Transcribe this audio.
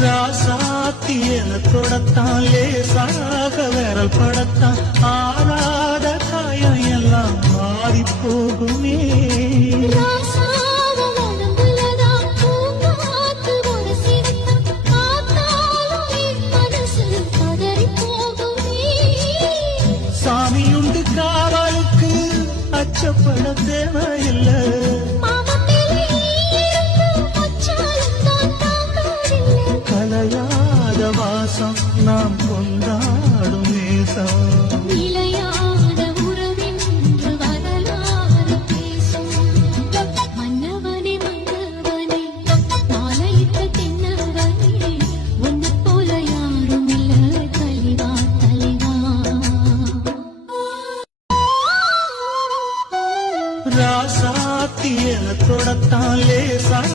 ராசாத்தியன தொடத்தான் லேசாக விரல் படத்தான் ஆறாத காயம் எல்லாம் மாறி போகுமே